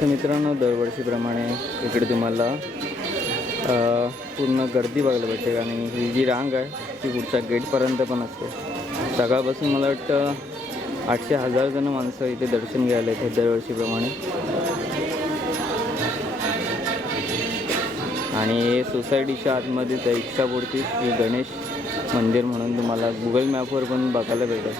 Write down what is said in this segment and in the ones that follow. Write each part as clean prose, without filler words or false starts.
तर मित्रांनो, दरवर्षीप्रमाणे इकडे तुम्हाला पूर्ण गर्दी बघायला भेटेल आणि ही जी रांग आहे ती पुढच्या गेटपर्यंत पण असते. सकाळपासून मला वाटतं 800-1000 जण माणसं इथे दर्शन घ्यायला येतात दरवर्षीप्रमाणे. आणि सोसायटीच्या आतमध्येच इच्छापूर्ती ही गणेश मंदिर म्हणून तुम्हाला गुगल मॅपवर पण बघायला भेटेल.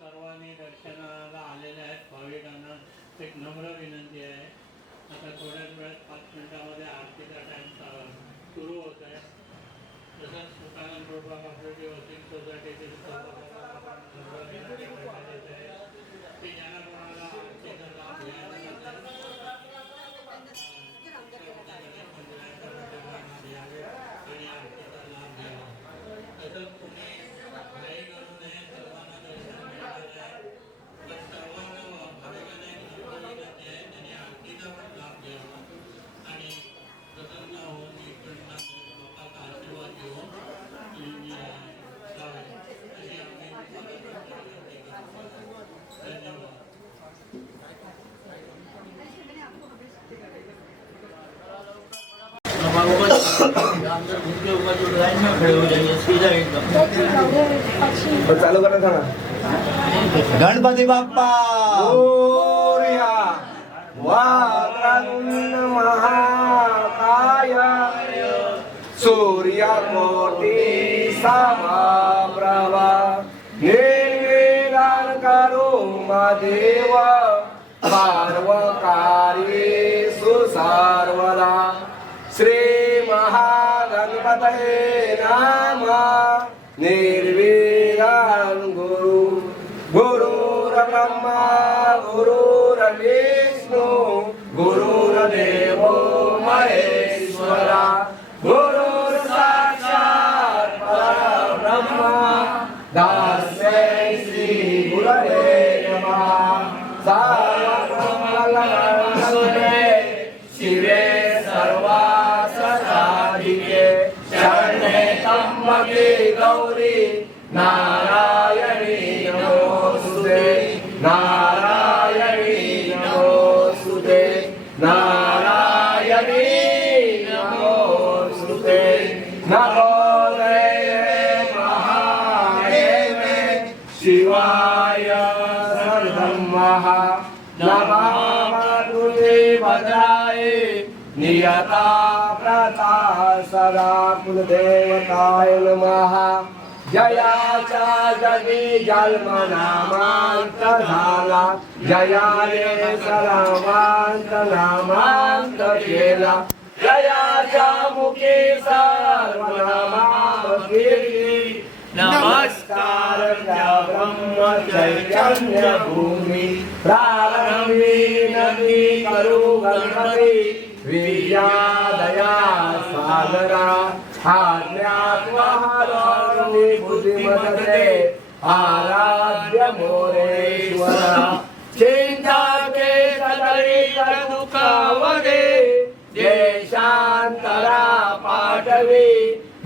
सर्वांनी दर्शनाला आलेले आहेत भाविकांना एक नम्र विनंती आहे. आता थोड्याच वेळात 5 मिनिटांमध्ये आरतीचा टाइम सुरू होत आहे. तसंच सुकानंद रोडला कॉपरेटिव्ह हाऊसिंग सोसायटीचे नम्र विनंती करण्यात येत आहे की ज्यांना कोणाला आरतीचा लाभ घ्यायला द्यावे आणि आरतीचा लाभ घ्यावा. तसंच तुम्ही घाई करू नये. सर्वांना दर्शन मिळणार आहे. पण सर्वांना भाविकांना एक नम्र विनंती आहे त्यांनी आरतीचा पण लाभ घ्यावा आणि प्रसन्न होऊन इकडनं बाप्पाचा आशीर्वाद घेऊन जावे अशी आम्ही विनंती करतो. धन्यवाद. चालू करा सांगा. गणपती बाप्पा मोरया. वक्रतुंड महाकाय सूर्यकोटि समप्रभा निर्विघ्नं करो मदेव सर्वकार्येषु सर्वदा. श्री महागणपतये नमः. निर्विघ्नं गुरु गुरुर्ब्रह्मा गुरुर्विष्णु गुरुर्देवो महेश्वरा गुरुर्साक्षात् परब्रह्म तस्मै श्री गुरवे नमः. सर्वमङ्गलमङ्गले शिवे सर्वार्थसाधिके शरण्ये त्र्यम्बके गौरी नारायणी नमोस्तुते. नारायणी नमोस्तुते. नारायणी नमोस्तुते. नमो महादेवे शिवाय सर्वधर्मः. नमः तुते भद्राय नियता व्रता सदा कुलदेवताय नमः. जयाचा जगी जन्म नामांत झाला. जयाने सर्वांत नामांत केला. जयाच्या मुखी सर्वनामाकीर्ती. नमस्कार त्या ब्रह्म चैतन्य भूमी. प्रारंभी नदी करू गणपती विद्या दया सागरा. आज्ञात्वाहारी बुद्धिमते आराध्य मोरेश्वरा. चिंता के सदरी दुःख वगे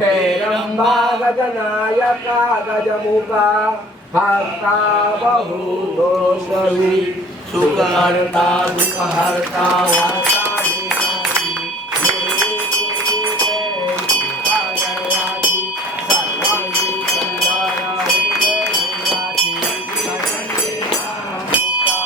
हेरंबा गजनायका गजमुखा हर्ता बहुदोषवी सुखहर्ता दुःखहर्ता वार्ता विनाशी सर्वांगी कल्याणा उदयभूयाची सर्वांगी मुक्ता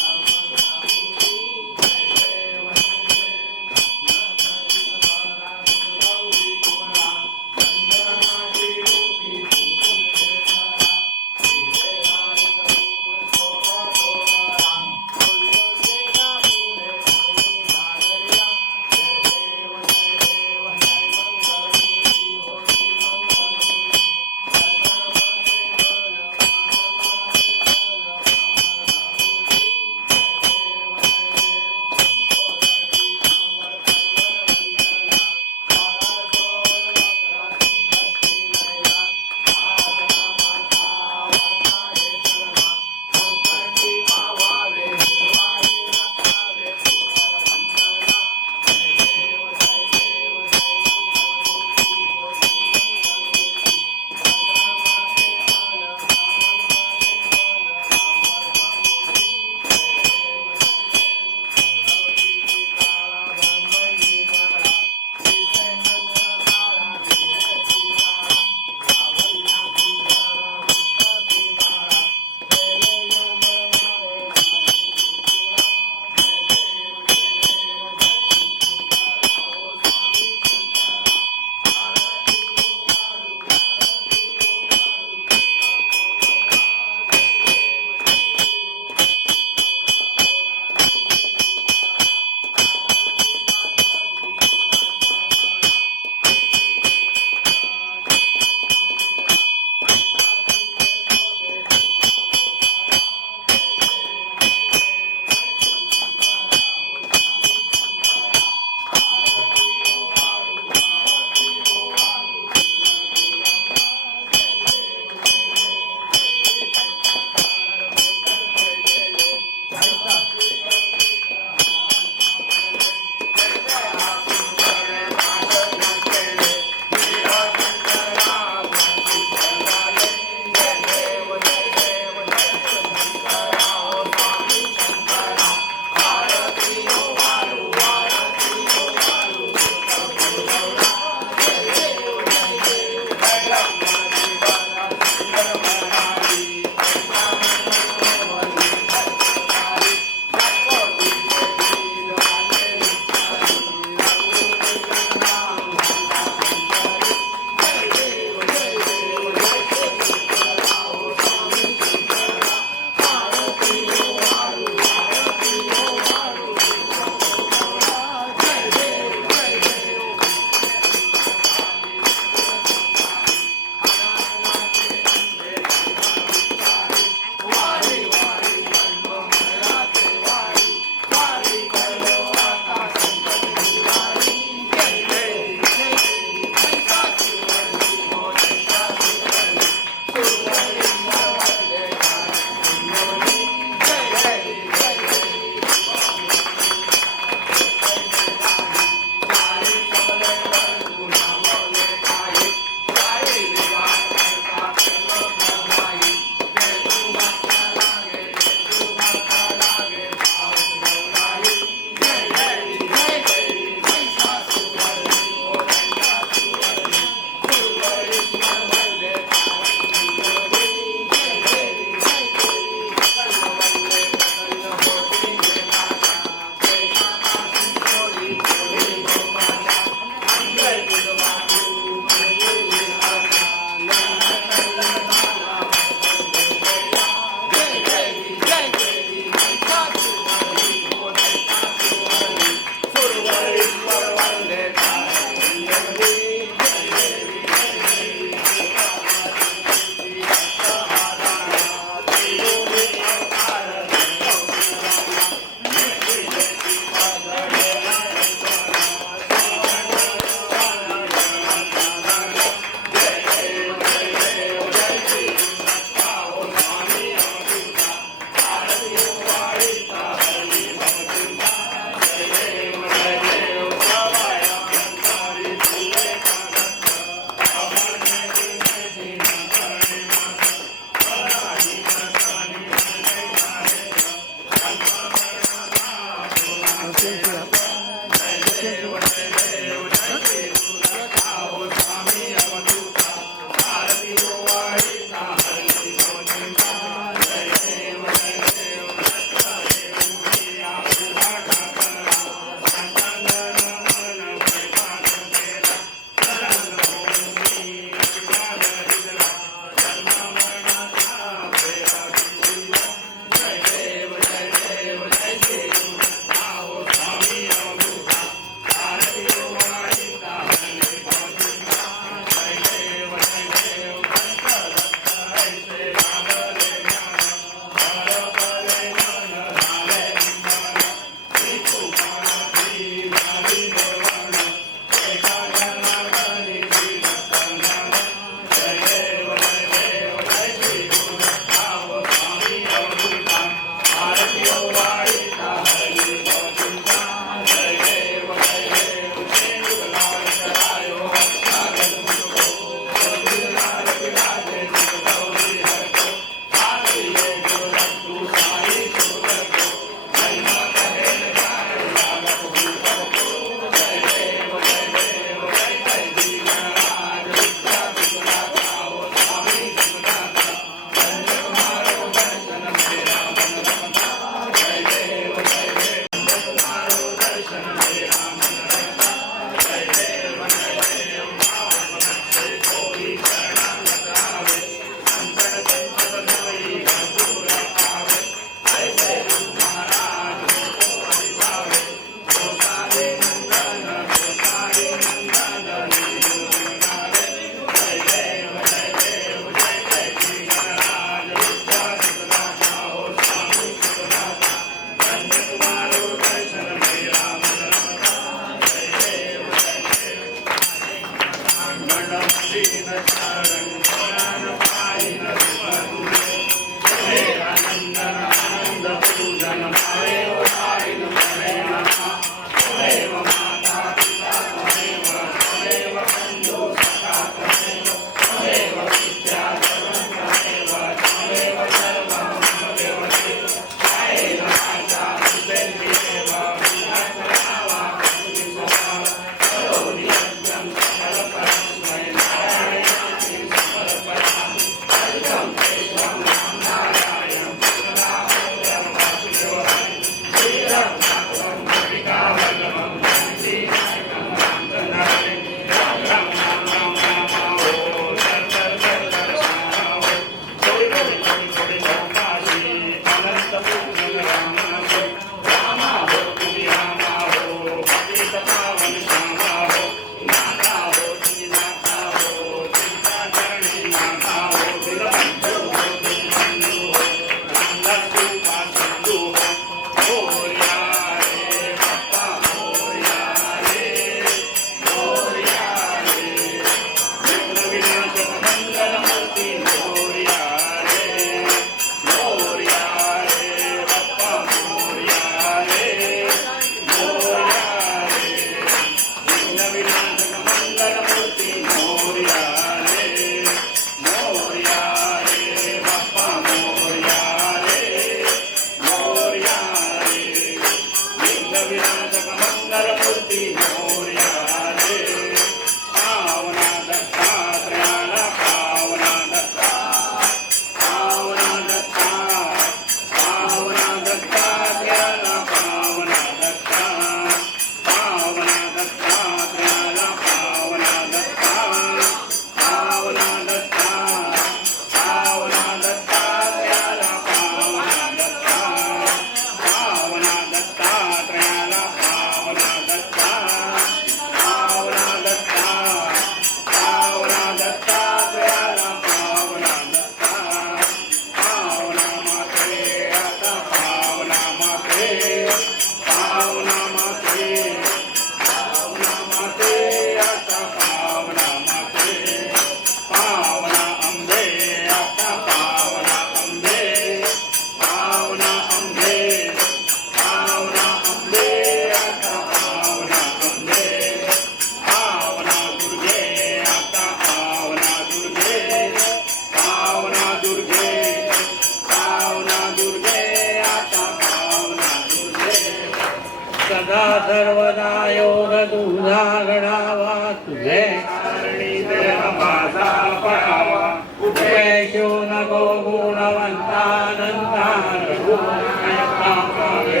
अनंता रघुनायका पावे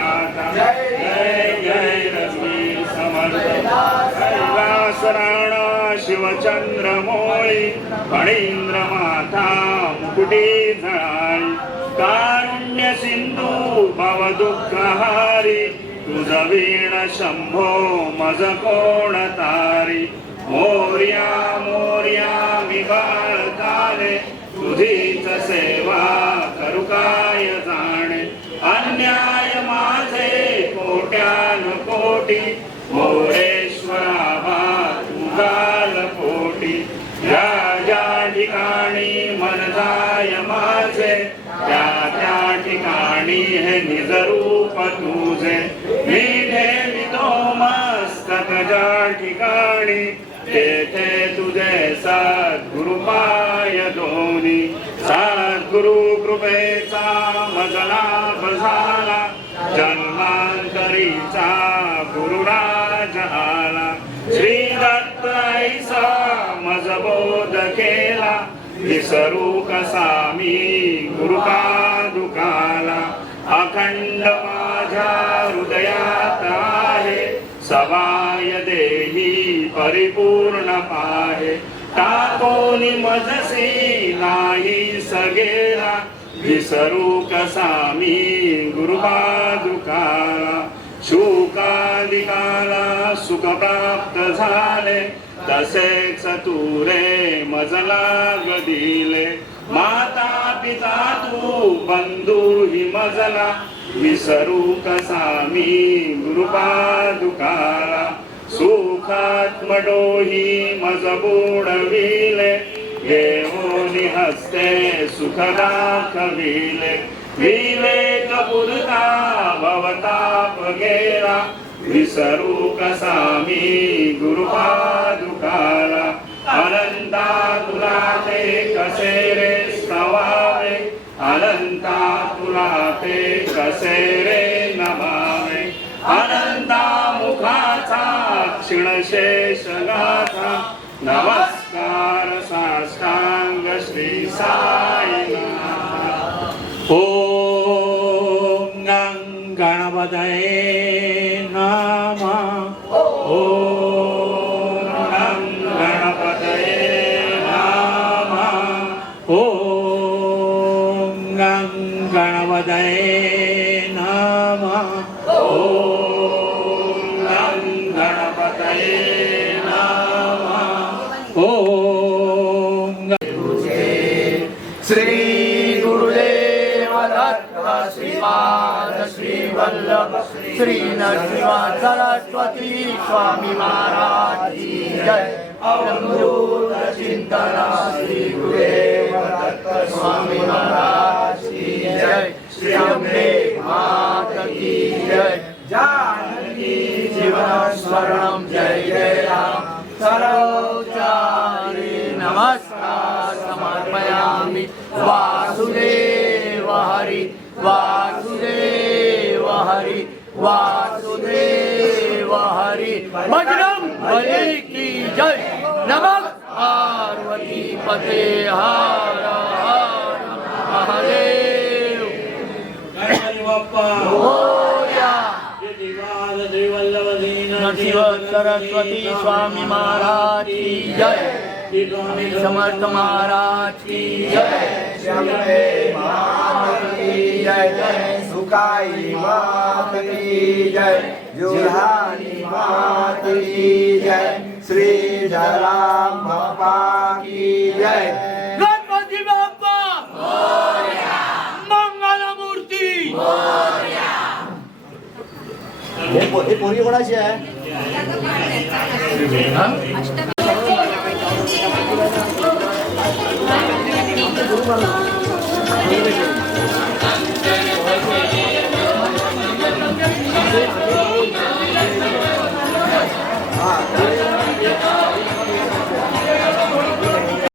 आता. जय जय रघुवीर समर्थ. कैलासराणा शिवचंद्र मोळी फणींद्र माथा मुकुटी झळाळी. कारुण्य सिंधू भव दुःखहारी तुझ वीण शंभो मज कोण तारी. मोर्या मोर्या मी बाळकाने तुझीच सेवा करू काय जाणे. अन्याय माझे कोट्यान कोटी मोरेश्वरा बा तुझाल पोटी. ज्या ज्या ठिकाणी मन जाय माझे त्या त्या ठिकाणी हे निज रूप तुझे. मी ठेवितो मस्तक ज्या ठिकाणी तेथे तुझे सद्गुरु पाय दोन्ही. सद्गुरु कृपेचा मज लाभ झाला जन्मांतरीचा गुरुराज आला. श्री दत्त ऐसा मज बोध केला विसरू कसा मी गुरुपादुकाला. अखंड माझ्या हृदयात आहे सवाय देही परिपूर्ण पाहे. टाकोनी मजसी नाही सगेला विसरू कसा मी गुरुपादुकाला. शुकादिकाला सुख प्राप्त झाले तसेच तू रे मजला गदिले. माता पिता तू बंधू ही मजला विसरू कसा मी गुरुपादुकाला. सुखात्मडोही मज बुडविले घेऊनी हस्ते सुख दाखविले. विवेक पुरता भवताप गेला विसरू कसा मी गुरुपादुकाला. अनंता तुला ते कसे रे स्तवावे अनंता तुला ते कसे रे नमावे. अनंता मुखाचा क्षीणशेष गाथा नमस्कार साष्टांग श्री साईनाथ. ओम गं गणपतये नमः. ओम गं गणपतये नमः. ओम गं गणपतये नमः. ओम गं गणपतये नमः. ओम श्री गुरुदेव दत्त श्रीपाद श्री वल्लभ श्री नरसिंह सरस्वती स्वामी महाराज की जय. अवधूत चिंतना श्री गुरुदेव दत्त स्वामी महाराज की जय. श्री अम्बे माता की जय. जानकी जीवन स्मरणं जय जय राम. सरोचारी नमस्कार समर्पयामि. वासुदेव हरि वासुदेव हरि वासुदेव हरि. बजरंग बली की जय. नमः पार्वती पते हर हर महादेव. गणपती बाप्पा मोरया. श्रीपाद श्रीवल्लभ नरसिंह सरस्वती स्वामी महाराज की जय. समर्थ महाराज की जय. शंभे मात की जय. सुकाई मात की जय. जुल्हानी मात की जय. श्री जलाम बाप्पा की जय. गणपती बाप्पा मोरया. मंगल मूर्ती मोरया. हे पोरी कोणाची आहे? Thank you.